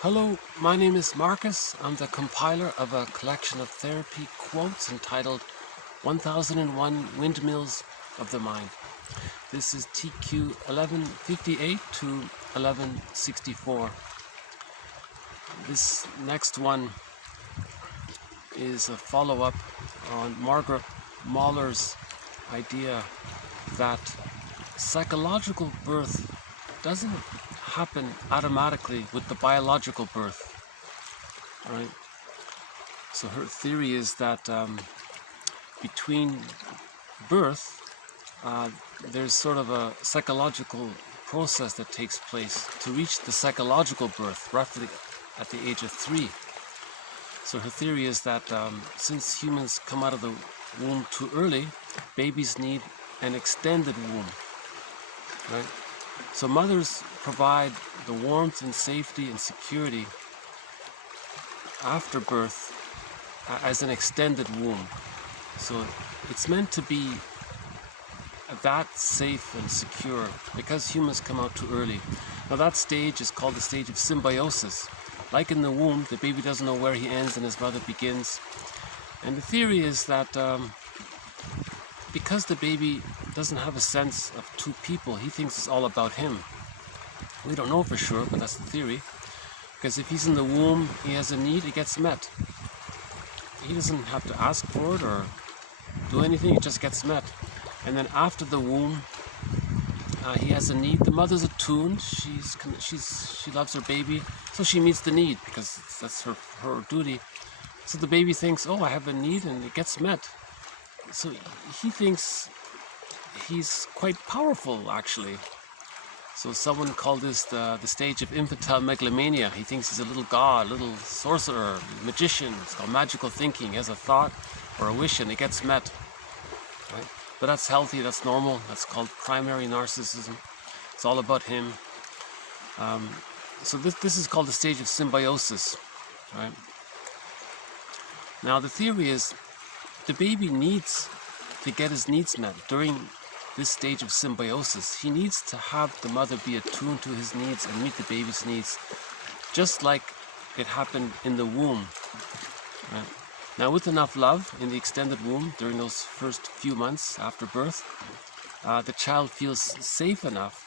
Hello, my name is Marcus. I'm the compiler of a collection of therapy quotes entitled 1001 Windmills of the Mind. This is TQ 1158 to 1164. This next one is a follow-up on Margaret Mahler's idea that psychological birth doesn't happen automatically with the biological birth, right? So her theory is that between birth, there's sort of a psychological process that takes place to reach the psychological birth, roughly at the age of 3. So her theory is that since humans come out of the womb too early, babies need an extended womb, right? So mothers provide the warmth and safety and security after birth as an extended womb. So it's meant to be that safe and secure because humans come out too early. Now that stage is called the stage of symbiosis. Like in the womb, the baby doesn't know where he ends and his mother begins. And the theory is that because the baby doesn't have a sense of two people, he thinks it's all about him. We don't know for sure, but that's the theory. Because if he's in the womb, he has a need, it gets met. He doesn't have to ask for it or do anything, it just gets met. And then after the womb, he has a need. The mother's attuned, she loves her baby, so she meets the need because that's her duty. So the baby thinks, oh, I have a need, and it gets met. So he thinks he's quite powerful, actually. So someone called this the stage of infantile megalomania. He thinks he's a little god, a little sorcerer, magician. It's called magical thinking. He has a thought or a wish and it gets met. Right? But that's healthy, that's normal. That's called primary narcissism. It's all about him. So this is called the stage of symbiosis. Right? Now the theory is the baby needs to get his needs met during this stage of symbiosis. He needs to have the mother be attuned to his needs and meet the baby's needs, just like it happened in the womb. Right? Now with enough love in the extended womb during those first few months after birth, the child feels safe enough,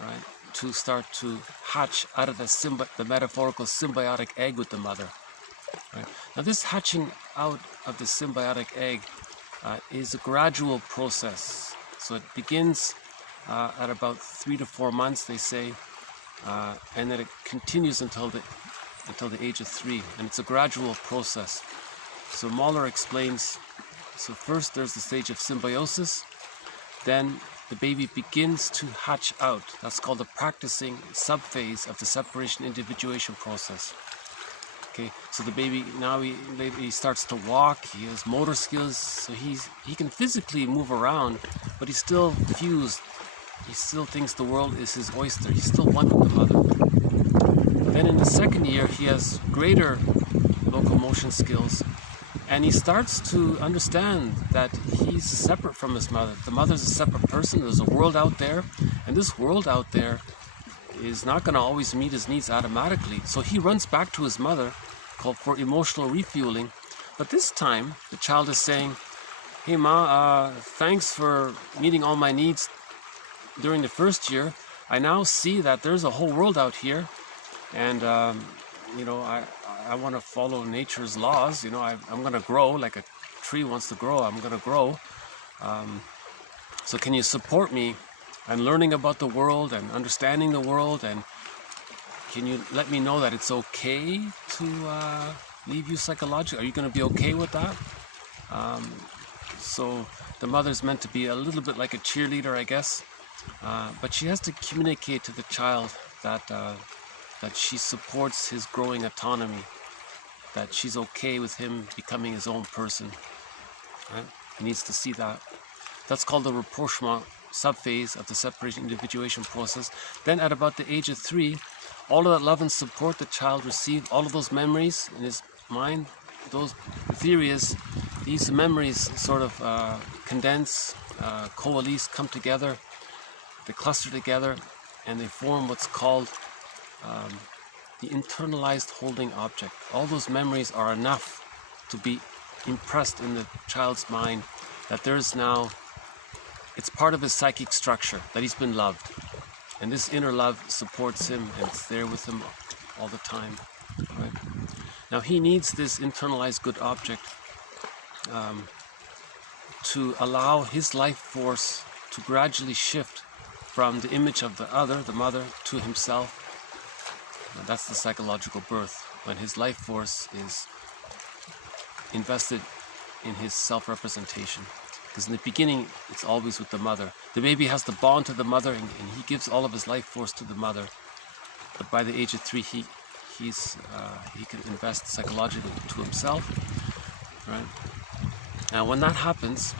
right, to start to hatch out of the metaphorical symbiotic egg with the mother. Right. Now this hatching out of the symbiotic egg is a gradual process. So it begins at about 3 to 4 months, they say, and then it continues until the age of 3, and it's a gradual process. So Mahler explains, so first there's the stage of symbiosis, then the baby begins to hatch out. That's called the practicing subphase of the separation individuation process. Okay, so the baby now he starts to walk. He has motor skills, so he can physically move around, but he's still fused. He still thinks the world is his oyster. He's still one with the mother. Then in the second year, he has greater locomotion skills, and he starts to understand that he's separate from his mother. The mother's a separate person. There's a world out there, and this world out there is not going to always meet his needs automatically. So he runs back to his mother for emotional refueling. But this time, the child is saying, hey Ma, thanks for meeting all my needs during the first year. I now see that there's a whole world out here, and you know, I want to follow nature's laws. You know, I'm going to grow like a tree wants to grow. I'm going to grow. So can you support me and learning about the world and understanding the world, and can you let me know that it's okay to leave you psychologically? Are you going to be okay with that? So the mother's meant to be a little bit like a cheerleader, I guess, but she has to communicate to the child that she supports his growing autonomy, that she's okay with him becoming his own person. Right? He needs to see that. That's called the rapprochement subphase of the separation individuation process. Then at about the age of 3, all of that love and support the child received, all of those memories in his mind, the theory is these memories sort of condense, coalesce, come together, they cluster together, and they form what's called the internalized holding object. All those memories are enough to be impressed in the child's mind that there's now, it's part of his psychic structure, that he's been loved. And this inner love supports him and it's there with him all the time. Right? Now he needs this internalized good object to allow his life force to gradually shift from the image of the other, the mother, to himself. Now that's the psychological birth, when his life force is invested in his self-representation. Because in the beginning, it's always with the mother. The baby has to bond to the mother, and he gives all of his life force to the mother. But by the age of 3, he can invest psychologically to himself. Right? Now, when that happens,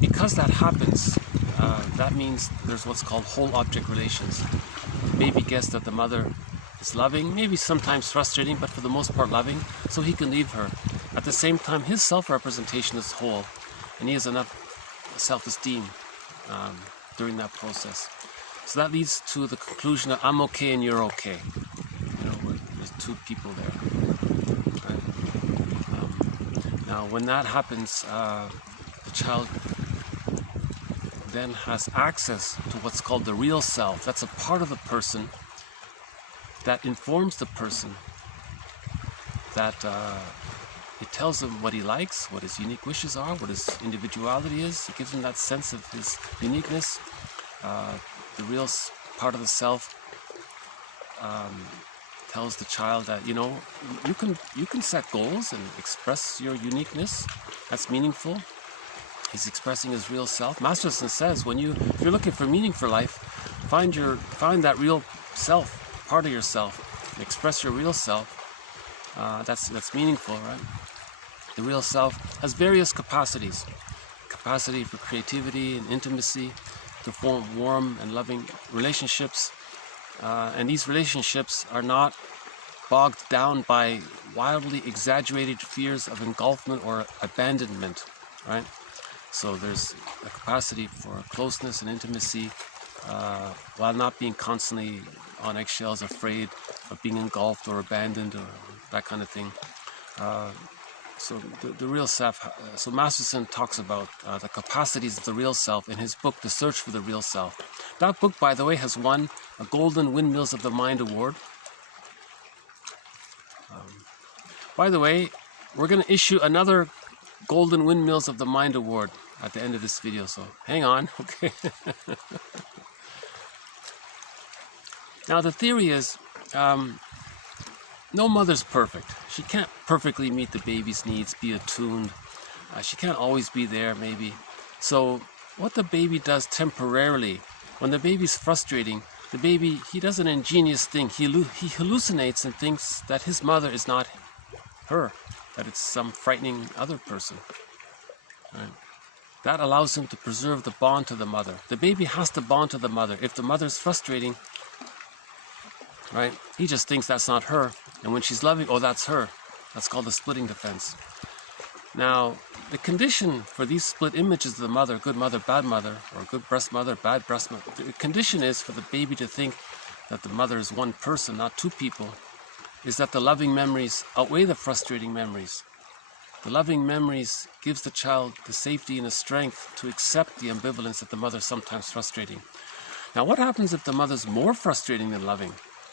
because that happens, that means there's what's called whole object relations. The baby gets that the mother is loving, maybe sometimes frustrating, but for the most part loving, so he can leave her. At the same time, his self-representation is whole, and he has enough self-esteem during that process. So that leads to the conclusion that I'm okay and you're okay. You know, there's two people there. Right? Now, when that happens, the child then has access to what's called the real self. That's a part of the person that informs the person, that it tells him what he likes, what his unique wishes are, what his individuality is. It gives him that sense of his uniqueness. The real part of the self tells the child that, you know, you can set goals and express your uniqueness. That's meaningful. He's expressing his real self. Masterson says, if you're looking for meaning for life, find that real self, part of yourself, and express your real self. That's meaningful, right? The real self has various capacities. Capacity for creativity and intimacy, to form warm and loving relationships. And these relationships are not bogged down by wildly exaggerated fears of engulfment or abandonment, right? So there's a capacity for closeness and intimacy while not being constantly on eggshells, afraid of being engulfed or abandoned or that kind of thing. So the real self, so Masterson talks about the capacities of the real self in his book, The Search for the Real Self. That book, by the way, has won a Golden Windmills of the Mind Award. By the way, we're going to issue another Golden Windmills of the Mind Award at the end of this video, so hang on, okay? Now the theory is, no mother's perfect. She can't perfectly meet the baby's needs, be attuned. She can't always be there, maybe. So what the baby does temporarily, when the baby's frustrating, the baby, he does an ingenious thing. He hallucinates and thinks that his mother is not her, that it's some frightening other person. Right? That allows him to preserve the bond to the mother. The baby has to bond to the mother. If the mother's frustrating, right, he just thinks that's not her. And when she's loving, oh, that's her. That's called the splitting defense. Now, the condition for these split images of the mother, good mother, bad mother, or good breast mother, bad breast mother, the condition is for the baby to think that the mother is one person, not two people, is that the loving memories outweigh the frustrating memories. The loving memories gives the child the safety and the strength to accept the ambivalence that the mother is sometimes frustrating. Now, what happens if the mother's more frustrating than loving?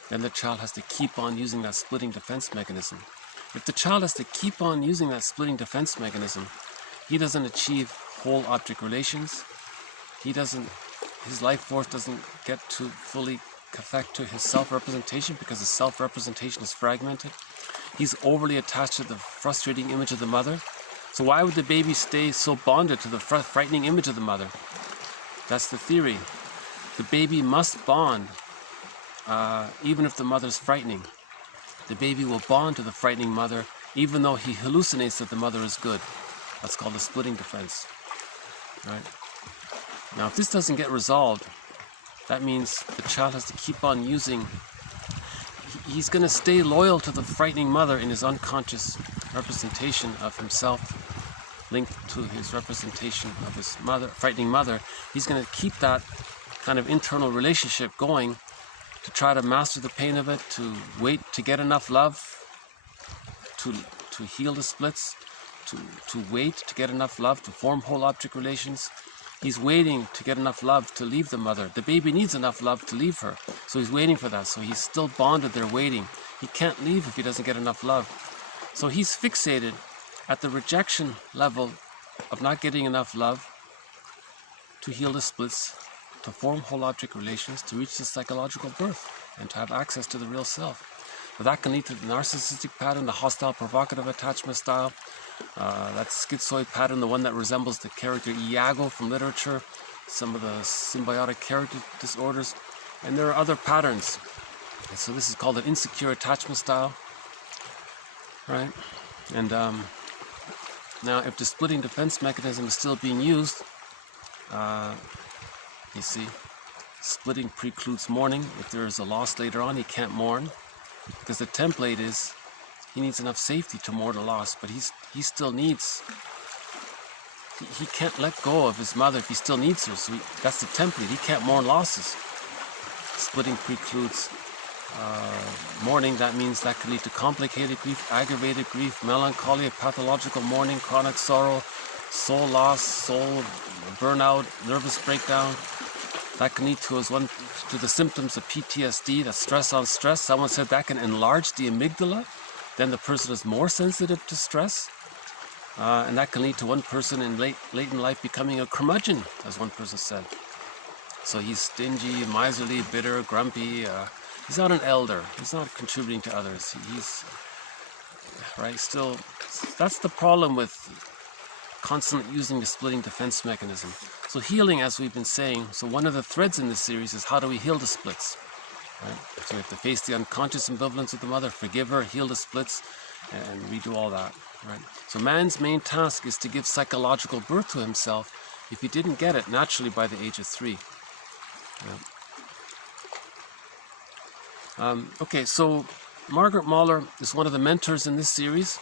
Then the child has to keep on using that splitting defense mechanism. If the child has to keep on using that splitting defense mechanism, he doesn't achieve whole object relations. His life force doesn't get to fully connect to his self-representation because his self-representation is fragmented. He's overly attached to the frustrating image of the mother. So why would the baby stay so bonded to the frightening image of the mother? That's the theory. The baby must bond, even if the mother's frightening. The baby will bond to the frightening mother, even though he hallucinates that the mother is good. That's called the splitting defense. Right? Now, if this doesn't get resolved, that means the child has to keep on using. He's going to stay loyal to the frightening mother in his unconscious representation of himself, linked to his representation of his mother, frightening mother. He's going to keep that kind of internal relationship going to try to master the pain of it, to wait to get enough love to heal the splits, to wait to get enough love to form whole object relations. He's waiting to get enough love to leave the mother. The baby needs enough love to leave her, so he's waiting for that. So he's still bonded there waiting. He can't leave if he doesn't get enough love. So he's fixated at the rejection level of not getting enough love to heal the splits, to form whole object relations, to reach the psychological birth, and to have access to the real self. But that can lead to the narcissistic pattern, the hostile provocative attachment style, that schizoid pattern, the one that resembles the character Iago from literature, some of the symbiotic character disorders, and there are other patterns. And so this is called an insecure attachment style, right? And now if the splitting defense mechanism is still being used, you see, splitting precludes mourning. If there is a loss later on, he can't mourn, because the template is he needs enough safety to mourn the loss, but he still needs, he can't let go of his mother if he still needs her. So that's the template. He can't mourn losses. Splitting precludes mourning. That means that can lead to complicated grief, aggravated grief, melancholy, pathological mourning, chronic sorrow, soul loss, soul burnout, nervous breakdown. That can lead to the symptoms of PTSD, that's stress on stress. Someone said that can enlarge the amygdala. Then the person is more sensitive to stress. And that can lead to one person in late in life becoming a curmudgeon, as one person said. So he's stingy, miserly, bitter, grumpy. He's not an elder. He's not contributing to others. He's, right, still, that's the problem with constantly using the splitting defense mechanism. So healing, as we've been saying, so one of the threads in this series is how do we heal the splits? Right? So we have to face the unconscious ambivalence with the mother, forgive her, heal the splits, and redo all that. Right? So man's main task is to give psychological birth to himself if he didn't get it naturally by the age of 3. Yeah. Okay, so Margaret Mahler is one of the mentors in this series.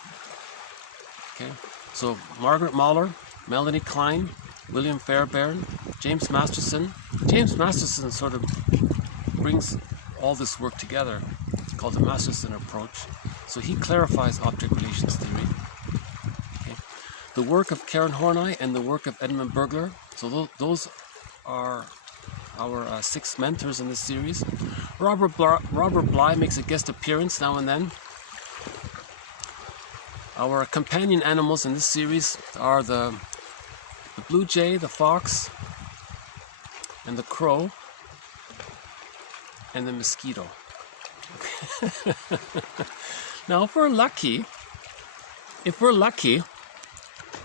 Okay, so Margaret Mahler, Melanie Klein, William Fairbairn, James Masterson. James Masterson sort of brings all this work together. It's called the Masterson approach. So he clarifies object relations theory. Okay. The work of Karen Horney and the work of Edmund Burglar. So those are our 6 mentors in this series. Robert Bly makes a guest appearance now and then. Our companion animals in this series are the blue jay, the fox, and the crow, and the mosquito. Now, if we're lucky,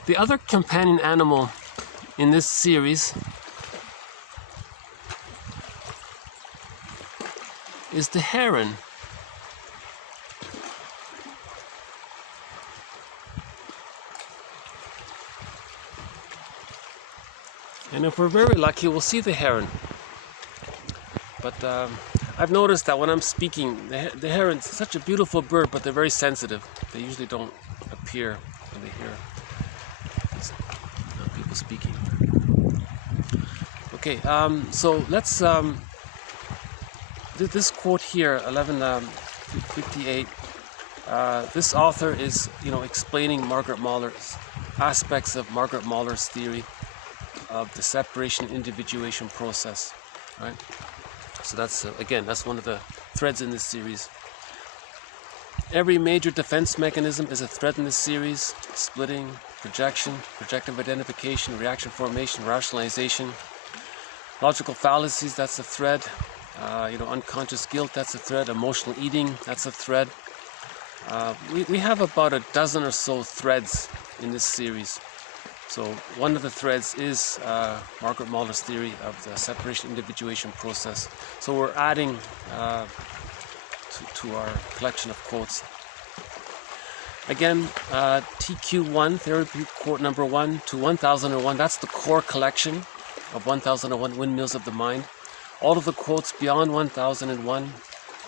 the other companion animal in this series is the heron. And if we're very lucky, we'll see the heron. But I've noticed that when I'm speaking, the heron's such a beautiful bird, but they're very sensitive. They usually don't appear when they hear people speaking. Okay, so let's this quote here, 1158. This author is, explaining Margaret Mahler's aspects of Margaret Mahler's theory of the separation individuation process, right? So that's again, that's one of the threads in this series. Every major defense mechanism is a thread in this series: splitting, projection, projective identification, reaction formation, rationalization, logical fallacies, that's a thread. Unconscious guilt, that's a thread. Emotional eating, that's a thread. We have about a dozen or so threads in this series. So one of the threads is Margaret Mahler's theory of the separation individuation process. So we're adding to our collection of quotes. Again, TQ1, therapy quote number 1 to 1001, that's the core collection of 1001 Windmills of the Mind. All of the quotes beyond 1001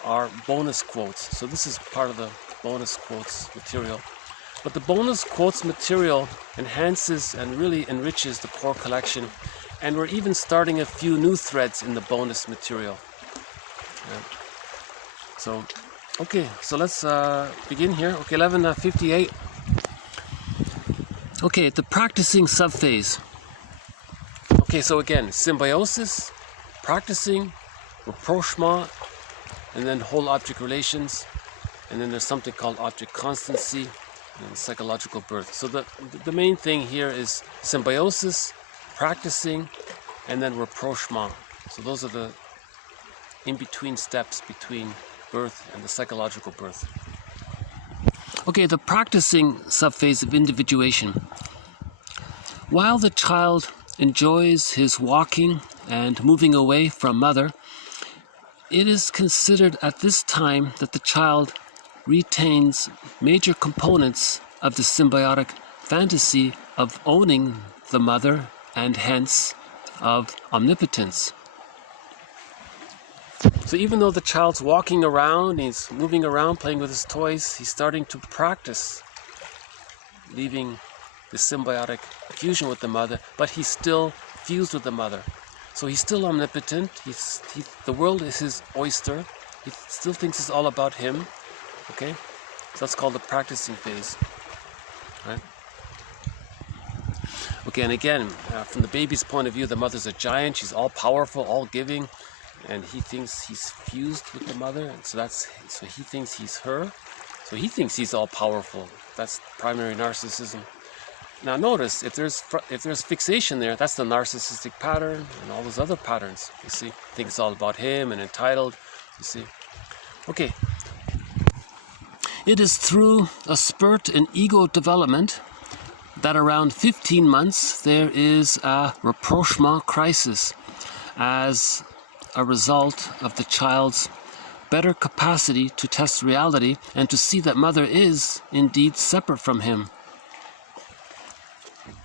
are bonus quotes. So this is part of the bonus quotes material. But the bonus quotes material enhances and really enriches the core collection. And we're even starting a few new threads in the bonus material. Right? So, okay, so let's begin here. Okay, 11:58. Okay, the practicing subphase. Okay, so again, symbiosis, practicing, rapprochement, and then whole object relations, and then there's something called object constancy and psychological birth. So the main thing here is symbiosis, practicing, and then rapprochement. So those are the in-between steps between birth and the psychological birth. Okay, the practicing subphase of individuation. While the child enjoys his walking and moving away from mother, it is considered at this time that the child retains major components of the symbiotic fantasy of owning the mother and hence of omnipotence. So even though the child's walking around, he's moving around, playing with his toys, he's starting to practice leaving the symbiotic fusion with the mother, but he's still fused with the mother. So he's still omnipotent, the world is his oyster, he still thinks it's all about him, okay? So that's called the practicing phase, right? Okay, and again, from the baby's point of view, the mother's a giant, she's all powerful, all giving, and he thinks he's fused with the mother, and so he thinks he's her, so he thinks he's all powerful. That's primary narcissism. Now notice, if there's fixation there, that's the narcissistic pattern and all those other patterns, you see. Think it's all about him and entitled, you see. Okay. It is through a spurt in ego development that around 15 months there is a rapprochement crisis as a result of the child's better capacity to test reality and to see that mother is indeed separate from him.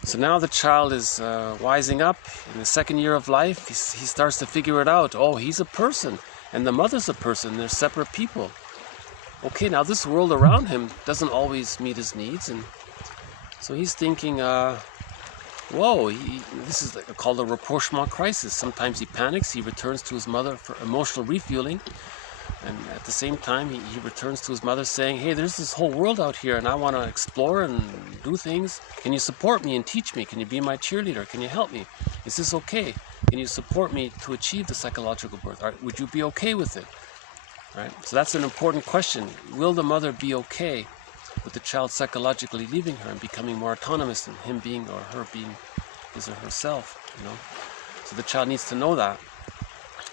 So now the child is wising up in the second year of life. He starts to figure it out. Oh, he's a person and the mother's a person. They're separate people. Okay, now this world around him doesn't always meet his needs, and so he's thinking, whoa, this is called a rapprochement crisis. Sometimes he panics, he returns to his mother for emotional refueling, and at the same time he returns to his mother saying, hey, there's this whole world out here and I want to explore and do things. Can you support me and teach me? Can you be my cheerleader? Can you help me? Is this okay? Can you support me to achieve the psychological birth? Would you be okay with it? Right? So that's an important question. Will the mother be okay with the child psychologically leaving her and becoming more autonomous and him being or her being his or herself, you know? So the child needs to know that,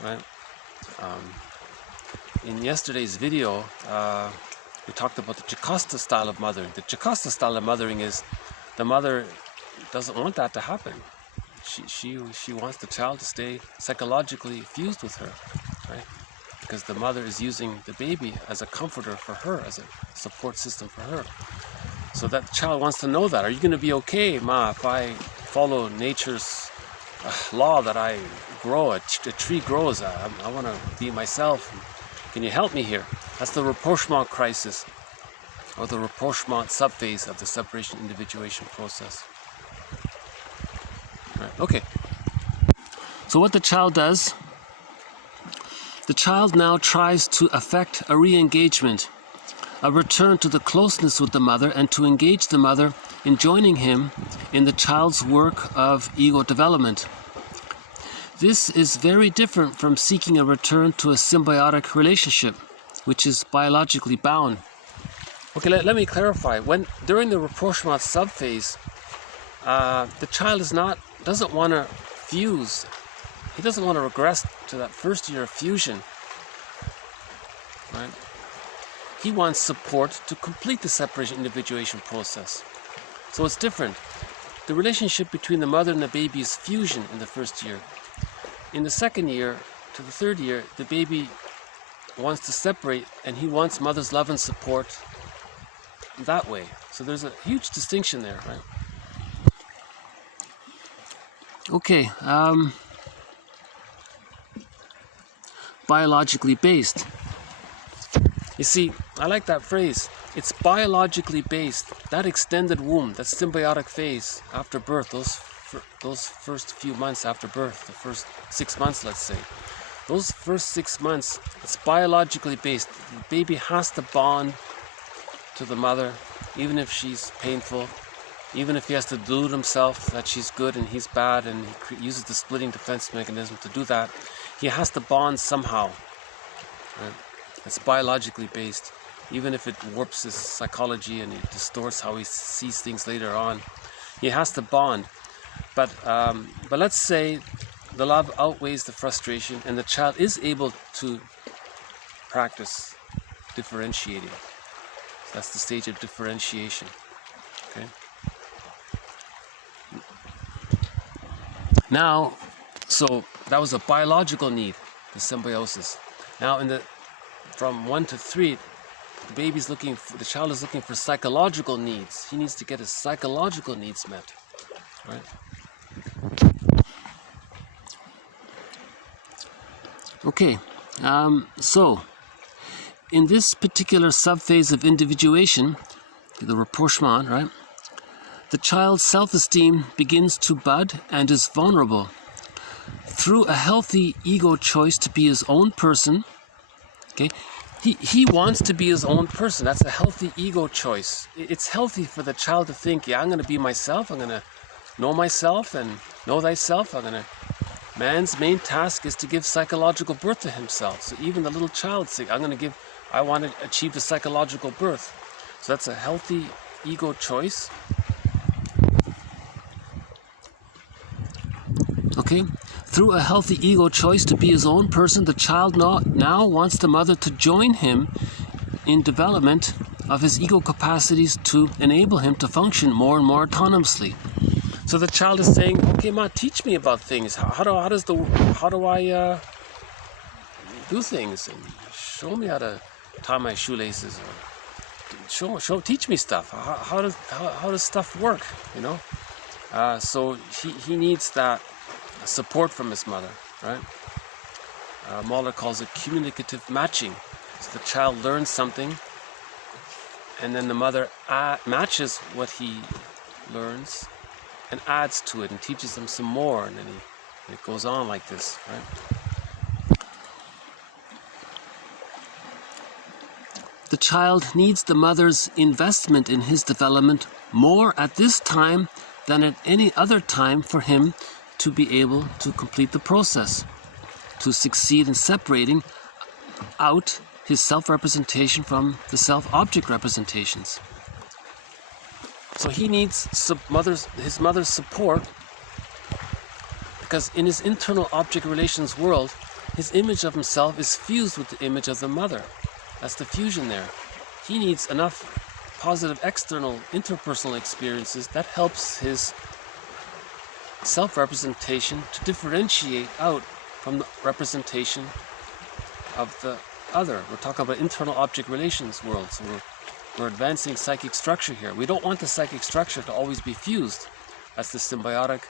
right? In yesterday's video, we talked about the Jocasta style of mothering. The Jocasta style of mothering is the mother doesn't want that to happen. She wants the child to stay psychologically fused with her, right? Because the mother is using the baby as a comforter for her, as a support system for her. So that child wants to know that. Are you going to be okay, Ma, if I follow nature's law that I grow, a tree grows, I want to be myself. Can you help me here? That's the rapprochement crisis, or the rapprochement subphase of the separation individuation process. Right. Okay. So what the child does, the child now tries to effect a re-engagement, a return to the closeness with the mother, and to engage the mother in joining him in the child's work of ego development. This is very different from seeking a return to a symbiotic relationship, which is biologically bound. Okay, let me clarify. During the rapprochement subphase, the child doesn't want to fuse. He doesn't want to regress to that first year of fusion, right? He wants support to complete the separation individuation process. So it's different. The relationship between the mother and the baby is fusion in the first year. In the second year to the third year, the baby wants to separate and he wants mother's love and support that way. So there's a huge distinction there, right? Okay, biologically based. You see, I like that phrase. It's biologically based. That extended womb, that symbiotic phase after birth, those first few months after birth, the first 6 months, let's say, those first 6 months, it's biologically based. The baby has to bond to the mother, even if she's painful, even if he has to delude himself that she's good and he's bad, and he uses the splitting defense mechanism to do that. He has to bond somehow. Right? It's biologically based, even if it warps his psychology and it distorts how he sees things later on. He has to bond. But let's say the love outweighs the frustration and the child is able to practice differentiating. So that's the stage of differentiation. Okay. Now, so that was a biological need, the symbiosis. Now from 1 to 3, the child is looking for psychological needs. He needs to get his psychological needs met. Right? Okay, so in this particular subphase of individuation, the rapprochement, right? The child's self-esteem begins to bud and is vulnerable. Through a healthy ego choice to be his own person, okay? He wants to be his own person. That's a healthy ego choice. It's healthy for the child to think, yeah, I'm going to be myself. I'm going to know myself and know thyself. Man's main task is to give psychological birth to himself. So even the little child thinks, I want to achieve the psychological birth. So that's a healthy ego choice. Okay, through a healthy ego choice to be his own person, the child now wants the mother to join him in development of his ego capacities to enable him to function more and more autonomously. So the child is saying, okay, Ma, teach me about things. How do I do things? And show me how to tie my shoelaces. Or teach me stuff. How does stuff work? You know. So he needs that support from his mother, right? Mahler calls it communicative matching. So the child learns something, and then the mother matches what he learns and adds to it and teaches him some more, and then it goes on like this, right? The child needs the mother's investment in his development more at this time than at any other time for him to be able to complete the process, to succeed in separating out his self-representation from the self-object representations. So he needs his mother's support, because in his internal object relations world, his image of himself is fused with the image of the mother. That's the fusion there. He needs enough positive external interpersonal experiences that helps his self-representation to differentiate out from the representation of the other. We're talking about internal object relations world, so we're advancing psychic structure here. We don't want the psychic structure to always be fused. That's the symbiotic,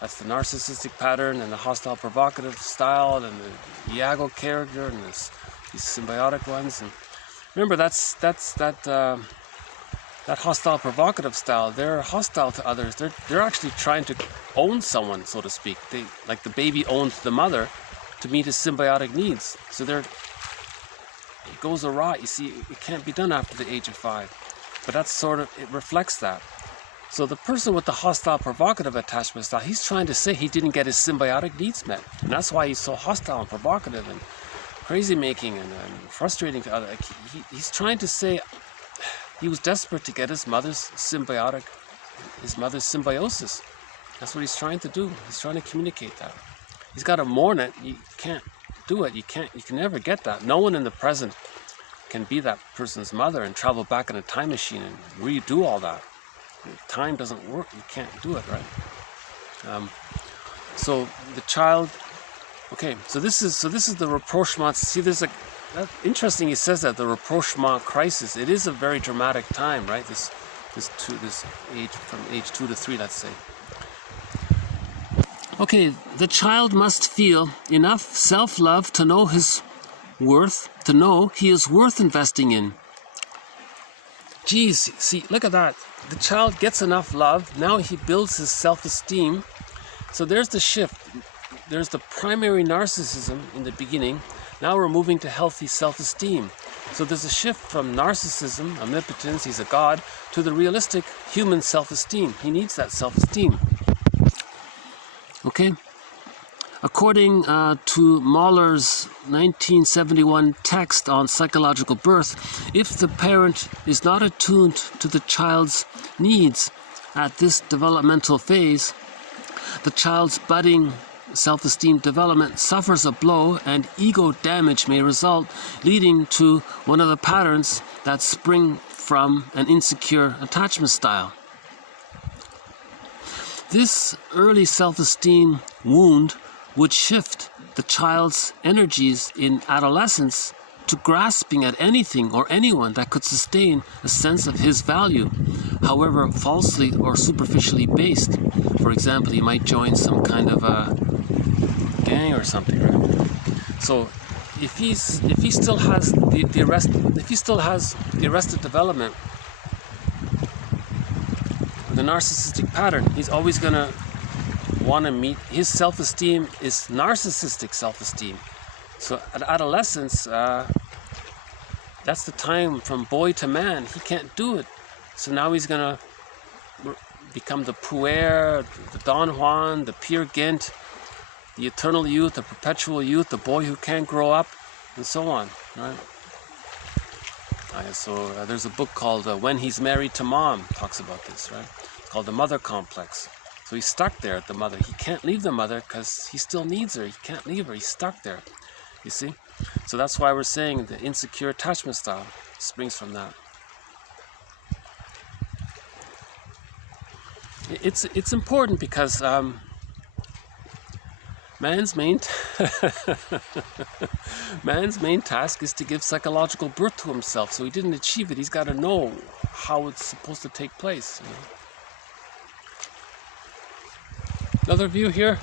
that's the narcissistic pattern, and the hostile provocative style, and the Iago character, and these symbiotic ones. And remember, that hostile provocative style, they're hostile to others. They're actually trying to own someone, so to speak. Like the baby owns the mother to meet his symbiotic needs. So it goes awry. You see, it can't be done after the age of 5. But that's it reflects that. So the person with the hostile provocative attachment style, he's trying to say he didn't get his symbiotic needs met. And that's why he's so hostile and provocative and crazy making and frustrating to others. He's trying to say he was desperate to get his mother's symbiosis. That's what he's trying to do. He's trying to communicate that. He's got to mourn it. You can't do it. You can never get that. No one in the present can be that person's mother and travel back in a time machine and redo all that. Time doesn't work. You can't do it, right? So the child. Okay. So this is the rapprochement. See, interesting. He says that the rapprochement crisis. It is a very dramatic time, right? This age, from age 2 to 3, let's say. Okay, the child must feel enough self-love to know his worth, to know he is worth investing in. Geez, see, look at that. The child gets enough love. Now he builds his self-esteem. So there's the shift. there's the primary narcissism in the beginning. Now we're moving to healthy self-esteem. So there's a shift from narcissism, omnipotence, he's a god, to the realistic human self-esteem. He needs that self-esteem. Okay? According to Mahler's 1971 text on psychological birth, if the parent is not attuned to the child's needs at this developmental phase, the child's budding self-esteem development suffers a blow and ego damage may result, leading to one of the patterns that spring from an insecure attachment style. This early self-esteem wound would shift the child's energies in adolescence to grasping at anything or anyone that could sustain a sense of his value, however falsely or superficially based. For example, he might join some kind of a gang or something, right? So if he still has the arrested development, the narcissistic pattern, he's always gonna want to meet, his self-esteem is narcissistic self-esteem. So at adolescence, that's the time from boy to man. He can't do it. So now he's gonna become the puer, the Don Juan, the Peer Gynt, the eternal youth, the perpetual youth, the boy who can't grow up, and so on, right? So there's a book called When He's Married to Mom, talks about this, right? It's called The Mother Complex. So he's stuck there at the mother. He can't leave the mother because he still needs her. He can't leave her. He's stuck there. You see? So that's why we're saying the insecure attachment style springs from that. It's important because man's main task is to give psychological birth to himself. So he didn't achieve it. He's got to know how it's supposed to take place. You know? Another view here.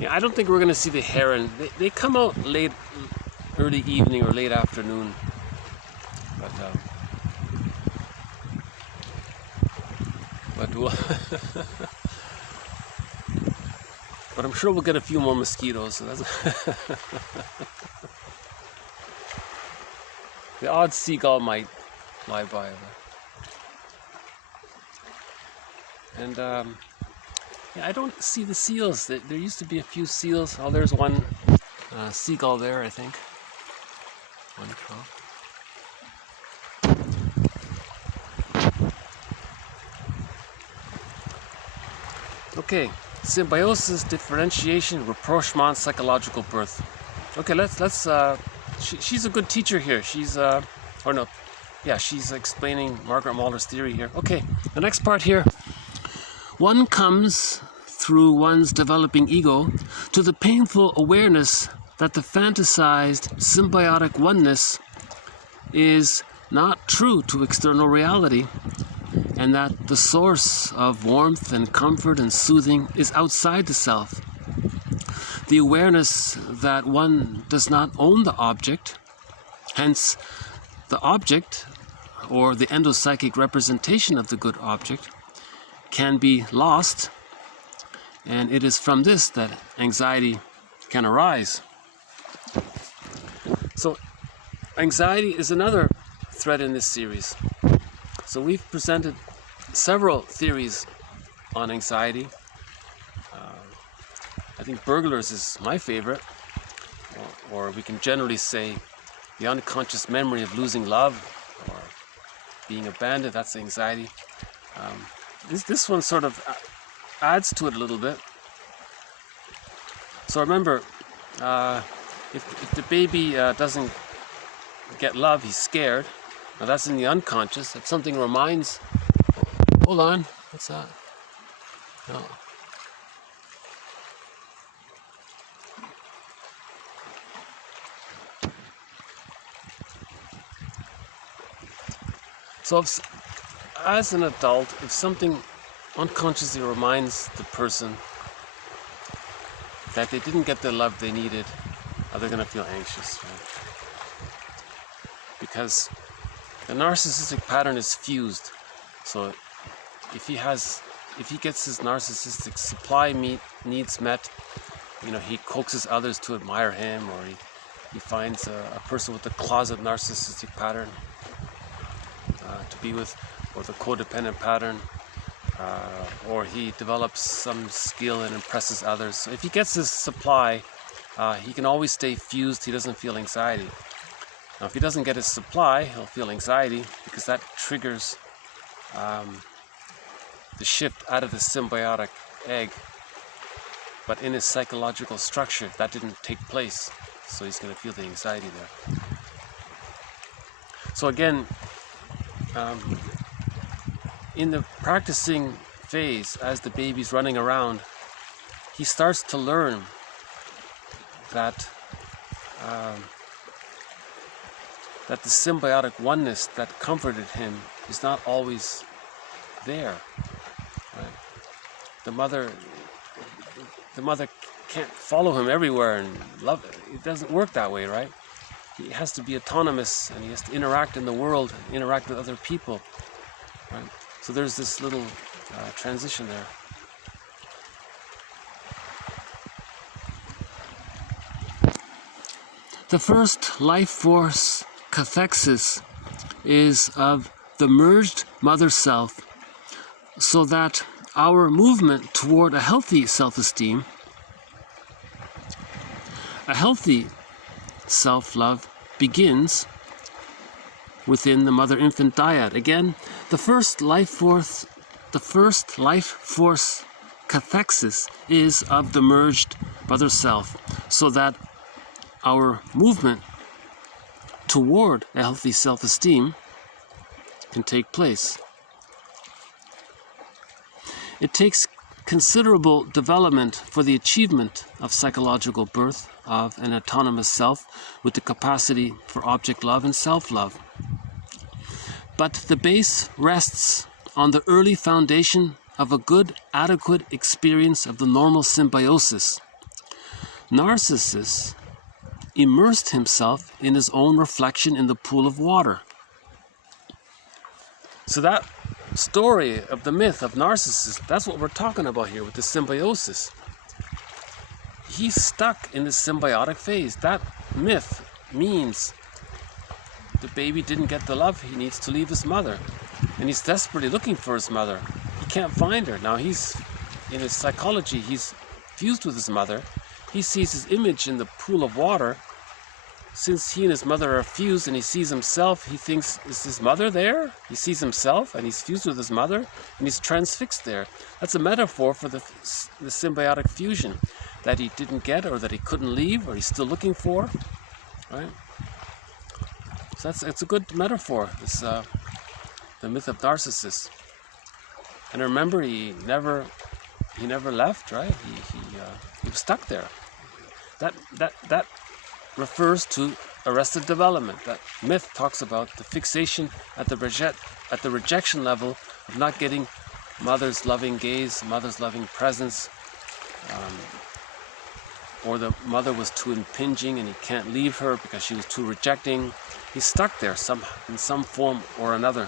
Yeah, I don't think we're going to see the heron. They come out late, early evening or late afternoon. But I'm sure we'll get a few more mosquitoes. So that's the odd seagull might fly by. And yeah, I don't see the seals. There used to be a few seals. Oh, there's one seagull there, I think. 112. Okay, symbiosis, differentiation, rapprochement, psychological birth. Okay, let's. She's a good teacher here. She's she's explaining Margaret Mahler's theory here. Okay, the next part here. One comes through one's developing ego to the painful awareness that the fantasized symbiotic oneness is not true to external reality, and that the source of warmth and comfort and soothing is outside the self. The awareness that one does not own the object, hence the object, or the endopsychic representation of the good object, can be lost, and it is from this that anxiety can arise. So anxiety is another thread in this series. So we've presented several theories on anxiety. I think burglars is my favorite, or we can generally say the unconscious memory of losing love or being abandoned, that's anxiety. This one sort of adds to it a little bit. So remember, if the baby doesn't get love, he's scared. Now that's in the unconscious. If something reminds... Hold on, what's that? No. So as an adult, if something unconsciously reminds the person that they didn't get the love they needed, they're going to feel anxious, right? Because the narcissistic pattern is fused. So if he gets his narcissistic supply needs met, he coaxes others to admire him, or he finds a person with a closet narcissistic pattern to be with, or the codependent pattern, or he develops some skill and impresses others. So if he gets his supply, he can always stay fused. He doesn't feel anxiety. Now, if he doesn't get his supply, he'll feel anxiety, because that triggers the shift out of the symbiotic egg. But in his psychological structure, that didn't take place. So he's going to feel the anxiety there. So again, in the practicing phase, as the baby's running around, he starts to learn that that the symbiotic oneness that comforted him is not always there. Right? The mother can't follow him everywhere and love it. It doesn't work that way, right? He has to be autonomous, and he has to interact in the world, and interact with other people, right? So there's this little transition there. The first life force cathexis is of the merged mother self, so that our movement toward a healthy self-esteem, a healthy self-love, begins within the mother-infant dyad. Again, the first life force cathexis is of the merged mother self, so that our movement toward a healthy self-esteem can take place. It takes considerable development for the achievement of psychological birth of an autonomous self with the capacity for object love and self-love. But the base rests on the early foundation of a good, adequate experience of the normal symbiosis. Narcissus immersed himself in his own reflection in the pool of water. So that story of the myth of Narcissus, that's what we're talking about here with the symbiosis. He's stuck in the symbiotic phase. That myth means the baby didn't get the love he needs to leave his mother, and he's desperately looking for his mother. He can't find her. Now he's, in his psychology, he's fused with his mother. He sees his image in the pool of water. Since he and his mother are fused and he sees himself, he thinks, is his mother there? He sees himself and he's fused with his mother and he's transfixed there. That's a metaphor for the symbiotic fusion that he didn't get, or that he couldn't leave, or he's still looking for, right? So it's a good metaphor, this, the myth of Narcissus. And remember, he never left, right? He was stuck there. That refers to arrested development. That myth talks about the fixation at the rejection level of not getting mother's loving gaze, mother's loving presence, or the mother was too impinging and he can't leave her because she was too rejecting. He's stuck there in some form or another.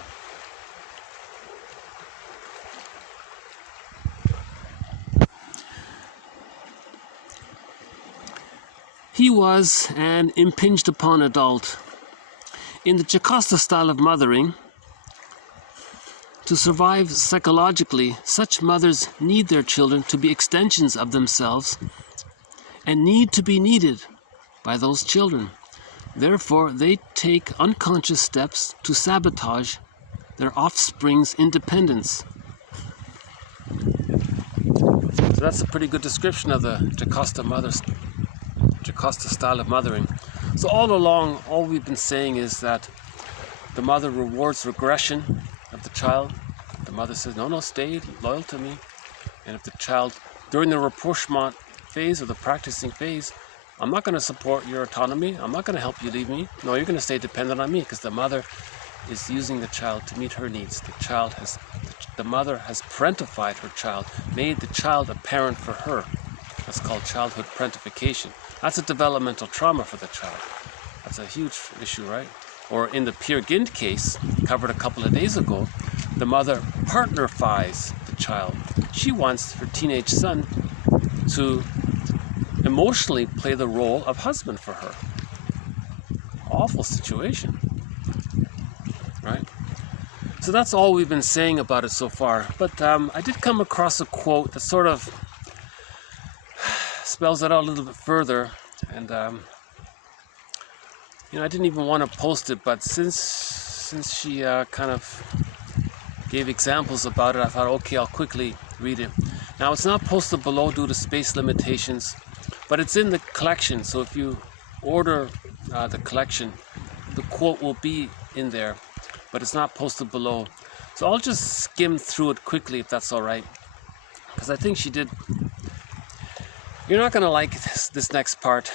He was an impinged upon adult. In the Jocasta style of mothering, to survive psychologically, such mothers need their children to be extensions of themselves and need to be needed by those children. Therefore, they take unconscious steps to sabotage their offspring's independence. So that's a pretty good description of the Jocasta style of mothering. So all along, all we've been saying is that the mother rewards regression of the child. The mother says, no, stay loyal to me. And if the child, during the rapprochement phase or the practicing phase, I'm not going to support your autonomy. I'm not going to help you leave me. No, you're going to stay dependent on me, because the mother is using the child to meet her needs. The mother has parentified her child, made the child a parent for her. That's called childhood parentification. That's a developmental trauma for the child. That's a huge issue, right? Or in the Peer Gynt case, covered a couple of days ago, the mother partnerifies the child. She wants her teenage son to emotionally play the role of husband for her. Awful situation, right? So that's all we've been saying about it so far. But I did come across a quote that sort of spells it out a little bit further, and you know, I didn't even want to post it, but since she kind of gave examples about it, I thought, okay, I'll quickly read it. Now, it's not posted below due to space limitations, but it's in the collection. So if you order the collection, the quote will be in there, but it's not posted below. So I'll just skim through it quickly, if that's all right, because I think she did. You're not going to like this next part.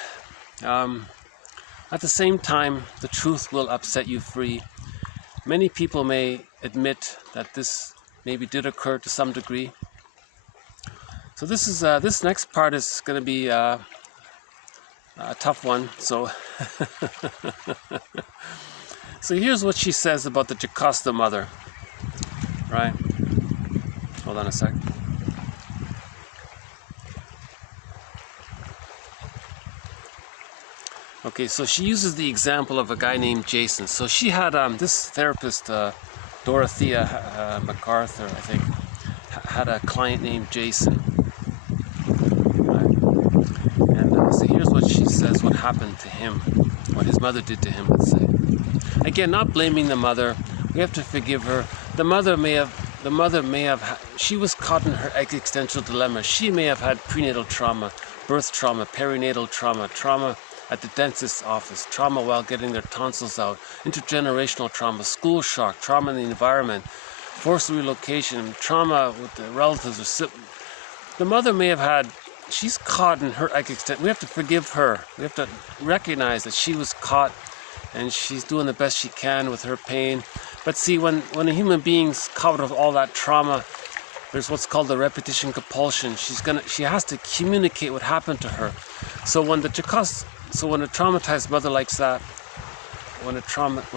At the same time, the truth will upset you free. Many people may admit that this maybe did occur to some degree. So this next part is going to be a tough one. So, so here's what she says about the Jocasta mother. Right? Hold on a sec. Okay, so she uses the example of a guy named Jason. So she had this therapist, Dorothea MacArthur, I think, had a client named Jason. And so here's what she says, what happened to him, what his mother did to him, let's say. Again, not blaming the mother. We have to forgive her. The mother may have, she was caught in her existential dilemma. She may have had prenatal trauma, birth trauma, perinatal trauma, trauma at the dentist's office, trauma while getting their tonsils out, intergenerational trauma, school shock, trauma in the environment, forced relocation, trauma with the relatives or the mother may have had, she's caught in her existential, we have to forgive her. We have to recognize that she was caught and she's doing the best she can with her pain. But see, when a human being's caught with all that trauma, there's what's called the repetition compulsion. She has to communicate what happened to her. So when a traumatized mother like that, when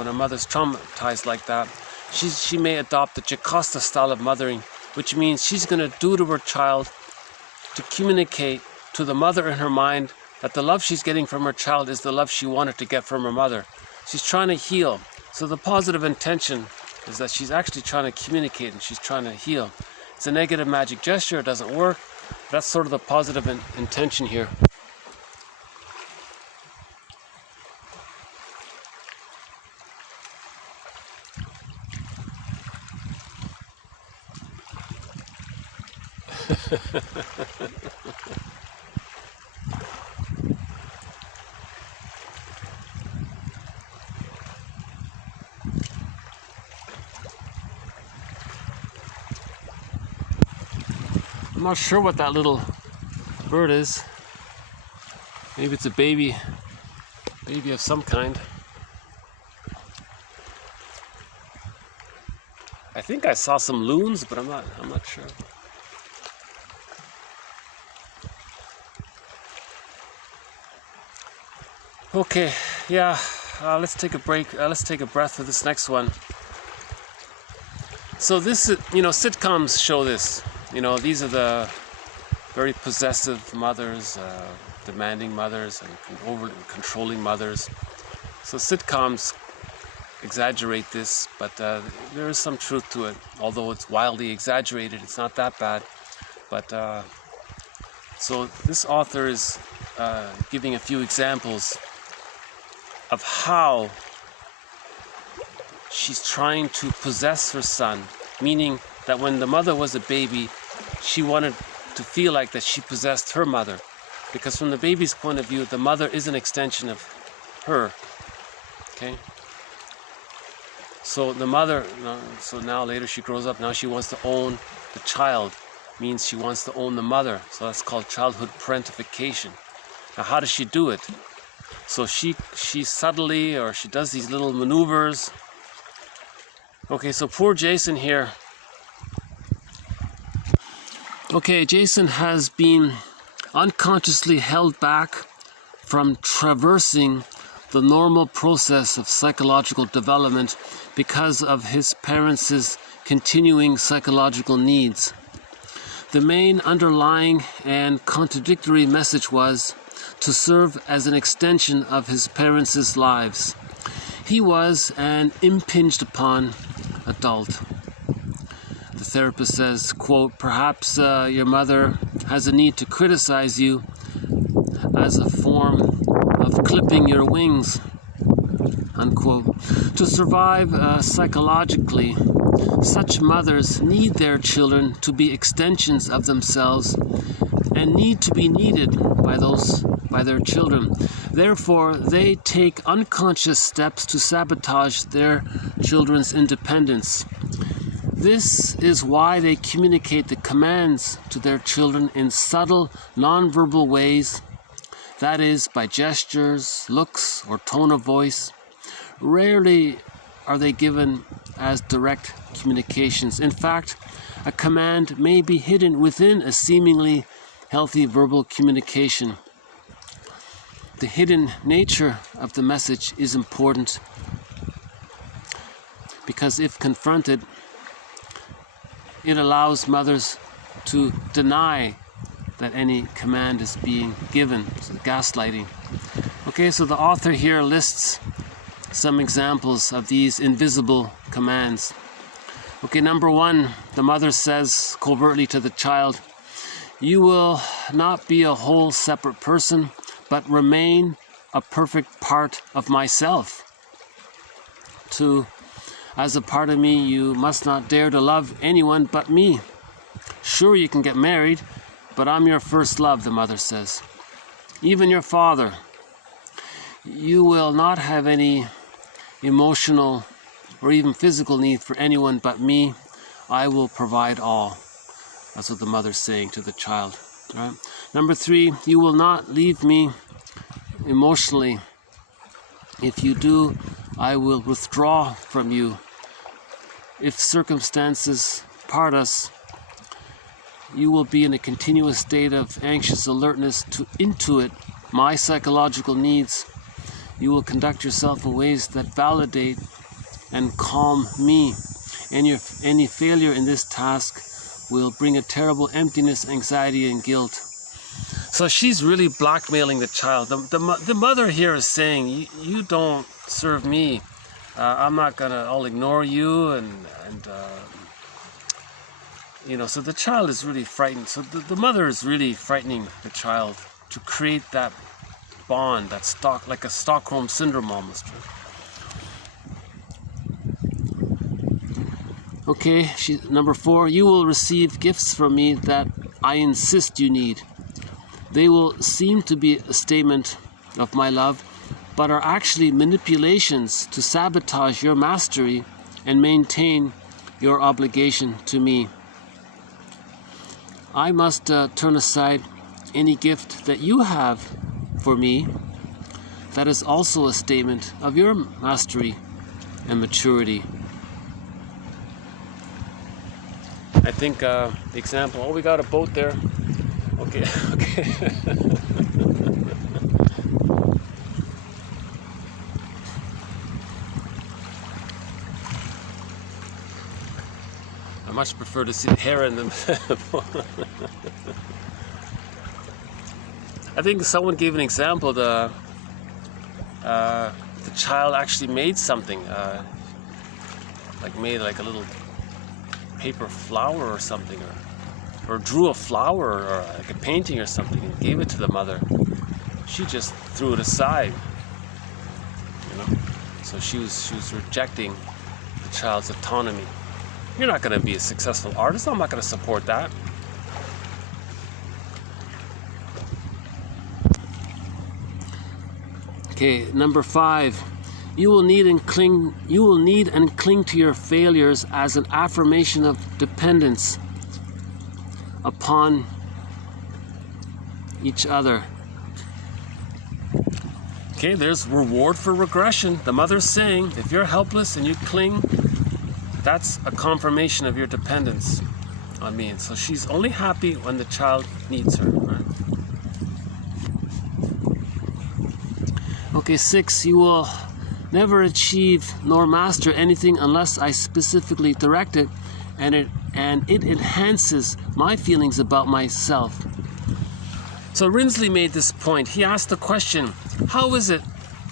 a mother's traumatized like that, she may adopt the Jocasta style of mothering, which means she's going to do to her child to communicate to the mother in her mind that the love she's getting from her child is the love she wanted to get from her mother. She's trying to heal. So the positive intention is that she's actually trying to communicate and she's trying to heal. It's a negative magic gesture. It doesn't work. That's sort of the positive intention here. I'm not sure what that little bird is. Maybe it's a baby of some kind. I think I saw some loons, but I'm not sure. Okay, yeah, let's take a break. Let's take a breath for this next one. So this is, sitcoms show this. These are the very possessive mothers, demanding mothers, and over controlling mothers. So sitcoms exaggerate this, but there is some truth to it. Although it's wildly exaggerated, it's not that bad. But so this author is giving a few examples of how she's trying to possess her son, meaning that when the mother was a baby, she wanted to feel like that she possessed her mother, because from the baby's point of view, the mother is an extension of her. Okay. So the mother, so now later she grows up, now she wants to own the child, means she wants to own the mother. So that's called childhood parentification. Now how does she do it? So she subtly, or she does these little maneuvers Okay, so poor Jason here. Okay, Jason has been unconsciously held back from traversing the normal process of psychological development because of his parents' continuing psychological needs. The main underlying and contradictory message was to serve as an extension of his parents' lives. He was an impinged upon adult. The therapist says, quote, "Perhaps your mother has a need to criticize you as a form of clipping your wings," unquote. To survive psychologically, such mothers need their children to be extensions of themselves and need to be needed by their children. Therefore, they take unconscious steps to sabotage their children's independence. This is why they communicate the commands to their children in subtle, nonverbal ways, that is, by gestures, looks, or tone of voice. Rarely are they given as direct communications. In fact, a command may be hidden within a seemingly healthy verbal communication. The hidden nature of the message is important because if confronted, it allows mothers to deny that any command is being given, so gaslighting. Okay, so the author here lists some examples of these invisible commands. Okay, number one, the mother says covertly to the child, "You will not be a whole separate person, but remain a perfect part of myself." 2, "As a part of me, you must not dare to love anyone but me. Sure, you can get married, but I'm your first love," the mother says. "Even your father. You will not have any emotional or even physical need for anyone but me. I will provide all." That's what the mother's saying to the child. Right? Number 3, "You will not leave me emotionally. If you do, I will withdraw from you. If circumstances part us, you will be in a continuous state of anxious alertness to intuit my psychological needs. You will conduct yourself in ways that validate and calm me. And any failure in this task will bring a terrible emptiness, anxiety, and guilt." So she's really blackmailing the child. The mother here is saying, you don't serve me. I'll ignore you. So the child is really frightened. So the mother is really frightening the child to create that bond, like a Stockholm syndrome almost. Okay, number 4, "You will receive gifts from me that I insist you need. They will seem to be a statement of my love, but are actually manipulations to sabotage your mastery and maintain your obligation to me. I must turn aside any gift that you have for me that is also a statement of your mastery and maturity." I think the example, we got a boat there. Okay. I much prefer to see the heron than the boat. I think someone gave an example. The child actually made something, made a little paper flower or something, or drew a flower or like a painting or something and gave it to the mother. She just threw it aside, So she was rejecting the child's autonomy. You're not going to be a successful artist. I'm not going to support that. Okay, number 5. You will need and cling to your failures as an affirmation of dependence upon each other. Okay, there's reward for regression. The mother's saying, if you're helpless and you cling that's a confirmation of your dependence on me. And so she's only happy when the child needs her, right? Okay, 6, you will never achieve nor master anything unless I specifically direct it, and it enhances my feelings about myself. So Rinsley made this point. He asked the question, how is it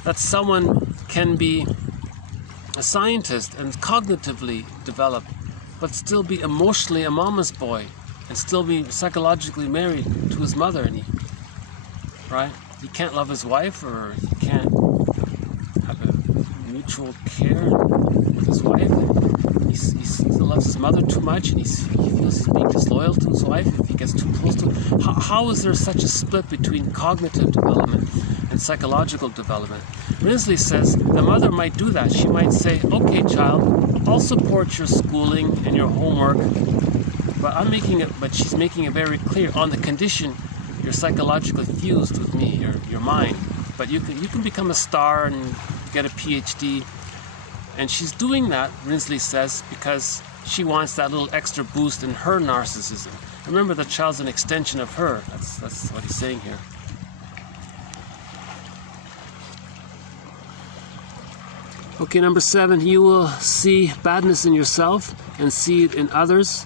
that someone can be a scientist and cognitively develop, but still be emotionally a mama's boy and still be psychologically married to his mother? And right? He can't love his wife, or he can't have a mutual care with his wife. He still loves his mother too much, and he feels he's being disloyal to his wife if he gets too close to her. How is there such a split between cognitive development and psychological development? Rinsley says the mother might do that. She might say, okay, child, I'll support your schooling and your homework, but she's making it very clear, on the condition you're psychologically fused with me, your mind. But you can become a star and get a PhD. And she's doing that, Rinsley says, because she wants that little extra boost in her narcissism. Remember, the child's an extension of her. That's what he's saying here. Okay, number 7, you will see badness in yourself and see it in others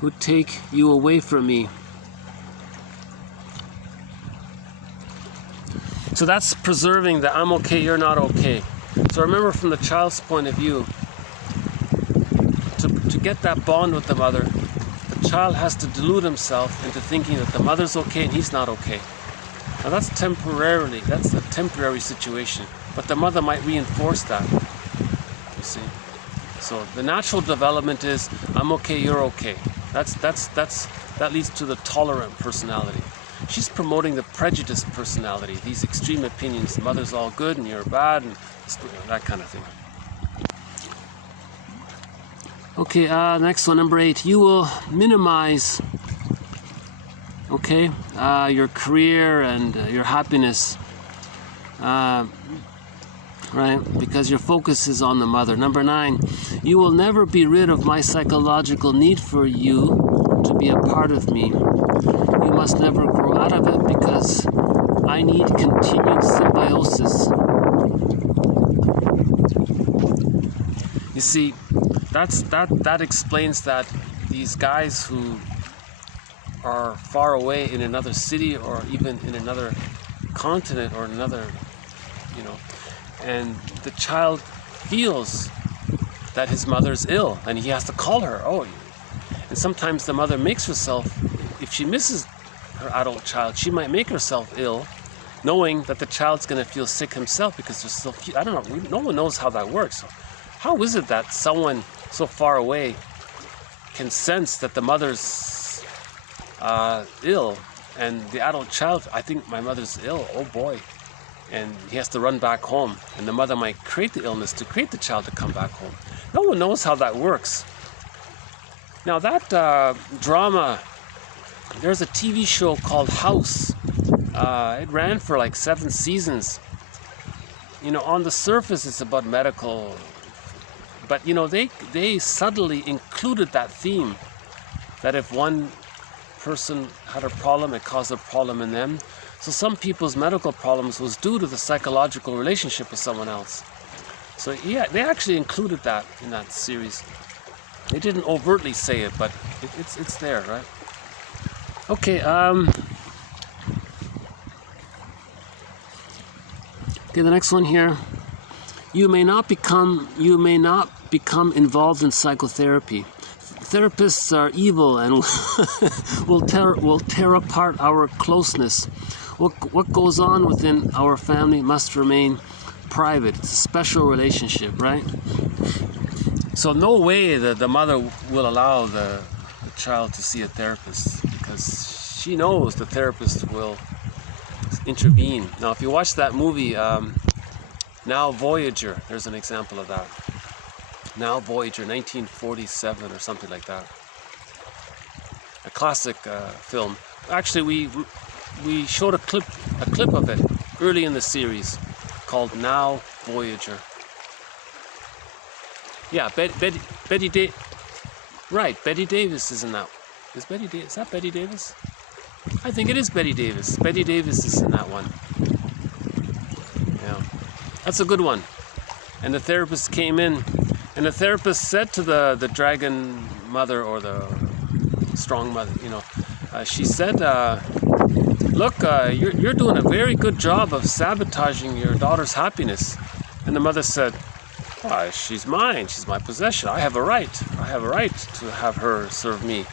who take you away from me. So that's preserving the I'm okay, you're not okay. So remember, from the child's point of view, to get that bond with the mother, the child has to delude himself into thinking that the mother's okay and he's not okay. Now that's a temporary situation, but the mother might reinforce that, you see. So the natural development is, I'm okay, you're okay. That leads to the tolerant personality. She's promoting the prejudiced personality, these extreme opinions, the mother's all good and you're bad, and that kind of thing. Okay, next one, number 8. You will minimize, okay, your career and your happiness, right, because your focus is on the mother. Number 9, you will never be rid of my psychological need for you to be a part of me. You must never grow out of it because I need continued symbiosis. You see, that explains that these guys who are far away in another city or even in another continent or another, and the child feels that his mother's ill and he has to call her. And sometimes the mother makes herself, if she misses her adult child, she might make herself ill, knowing that the child's going to feel sick himself because there's still, I don't know, no one knows how that works. How is it that someone so far away can sense that the mother's ill, and the adult child, I think my mother's ill, oh boy, and he has to run back home, and the mother might create the illness to create the child to come back home. No one knows how that works. Now that drama, there's a TV show called House. It ran for like 7 seasons. On the surface it's about medical, but they subtly included that theme, that if one person had a problem, it caused a problem in them. So some people's medical problems was due to the psychological relationship with someone else. So yeah, they actually included that in that series. They didn't overtly say it, but it's there, right? Okay, okay, the next one here. You may not become involved in psychotherapy. Therapists are evil and will tear apart our closeness. What goes on within our family must remain private. It's a special relationship, right? So no way the mother will allow the child to see a therapist, because she knows the therapist will intervene. Now, if you watch that movie, Now Voyager, there's an example of that. Now Voyager, 1947 or something like that. A classic film. Actually, we showed a clip of it early in the series called Now Voyager. Yeah, Betty Davis is in that. Is that Betty Davis? I think it is Betty Davis. Betty Davis is in that one. Yeah, that's a good one. And the therapist came in, and the therapist said to the dragon mother, or the strong mother, she said, look, you're doing a very good job of sabotaging your daughter's happiness. And the mother said, she's mine, she's my possession, I have a right to have her serve me.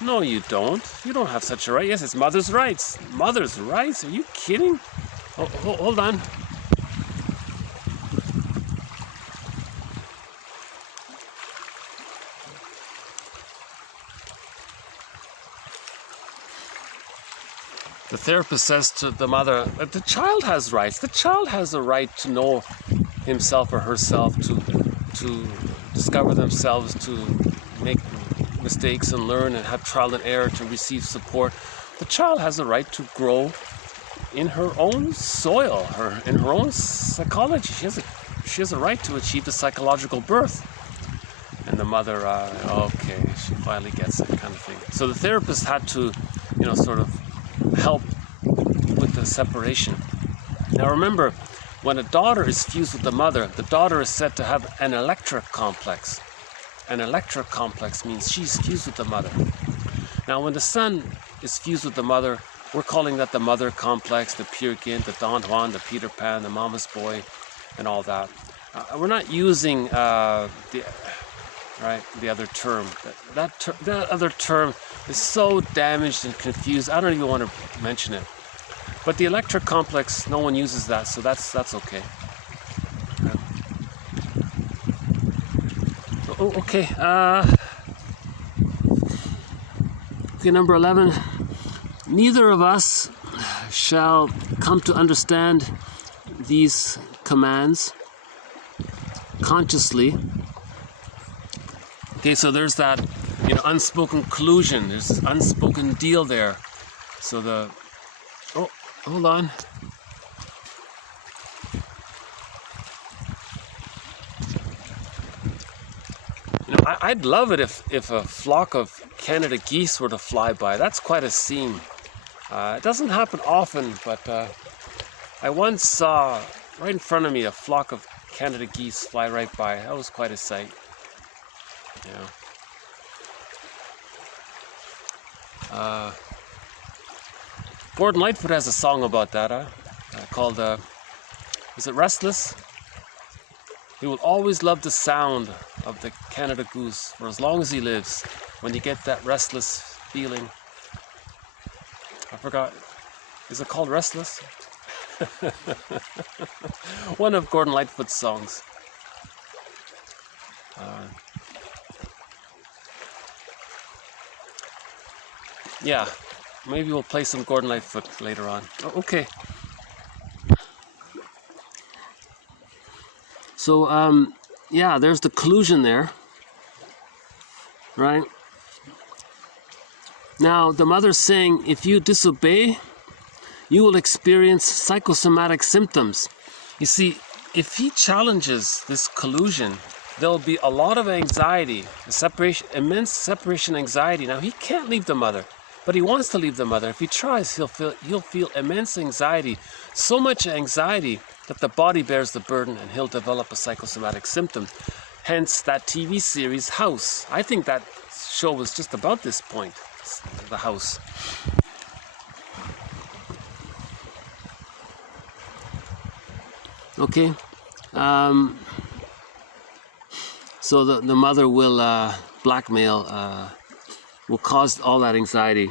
No, you don't have such a right. Yes, it's mother's rights. Mother's rights? Are you kidding? Oh, hold on. The therapist says to the mother that the child has rights. The child has a right to know himself or herself, to discover themselves, to make mistakes and learn and have trial and error, to receive support. The child has a right to grow in her own soil, in her own psychology. She has a right to achieve the psychological birth. And the mother, okay, she finally gets it, kind of thing. So the therapist had to, sort of help with the separation. Now remember, when a daughter is fused with the mother, the daughter is said to have an electric complex. An electric complex means she's fused with the mother. Now when the son is fused with the mother, we're calling that the mother complex, the Peer Gynt, the Don Juan, the Peter Pan, the Mama's Boy, and all that. We're not using the other term. That other term is so damaged and confused, I don't even want to mention it. But the electric complex, no one uses that, so that's okay. Okay. Okay, number 11. Neither of us shall come to understand these commands consciously. Okay, so there's that, unspoken collusion. There's this unspoken deal there. So hold on. I'd love it if a flock of Canada geese were to fly by. That's quite a scene. It doesn't happen often, but I once saw right in front of me a flock of Canada geese fly right by. That was quite a sight. Gordon Lightfoot has a song about that, called, is it Restless? He will always love the sound of the Canada goose for as long as he lives. When you get that restless feeling. I forgot. Is it called Restless? One of Gordon Lightfoot's songs. Yeah, maybe we'll play some Gordon Lightfoot later on. Okay. So, yeah, there's the collusion there, right? Now, the mother's saying, if you disobey, you will experience psychosomatic symptoms. You see, if he challenges this collusion, there'll be a lot of anxiety, immense separation anxiety. Now, he can't leave the mother, but he wants to leave the mother. If he tries, he'll feel immense anxiety, so much anxiety that the body bears the burden, and he'll develop a psychosomatic symptom. Hence that TV series, House. I think that show was just about this point, the House. Okay. So the mother will blackmail, will cause all that anxiety.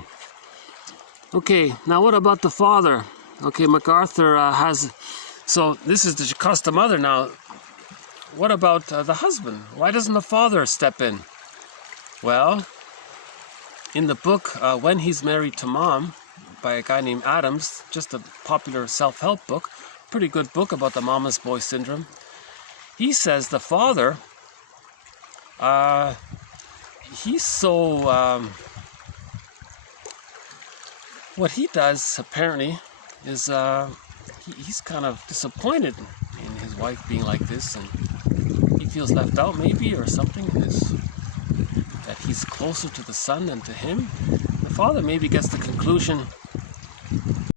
Okay, now what about the father? Okay, MacArthur has... So this is to cost the mother. Now, what about the husband? Why doesn't the father step in? Well, in the book, When He's Married to Mom, by a guy named Adams, just a popular self-help book, pretty good book about the mama's boy syndrome, he says the father, he's so... what he does, apparently, is... he's kind of disappointed in his wife being like this, and he feels left out maybe, or something, is that he's closer to the son than to him. The father maybe gets the conclusion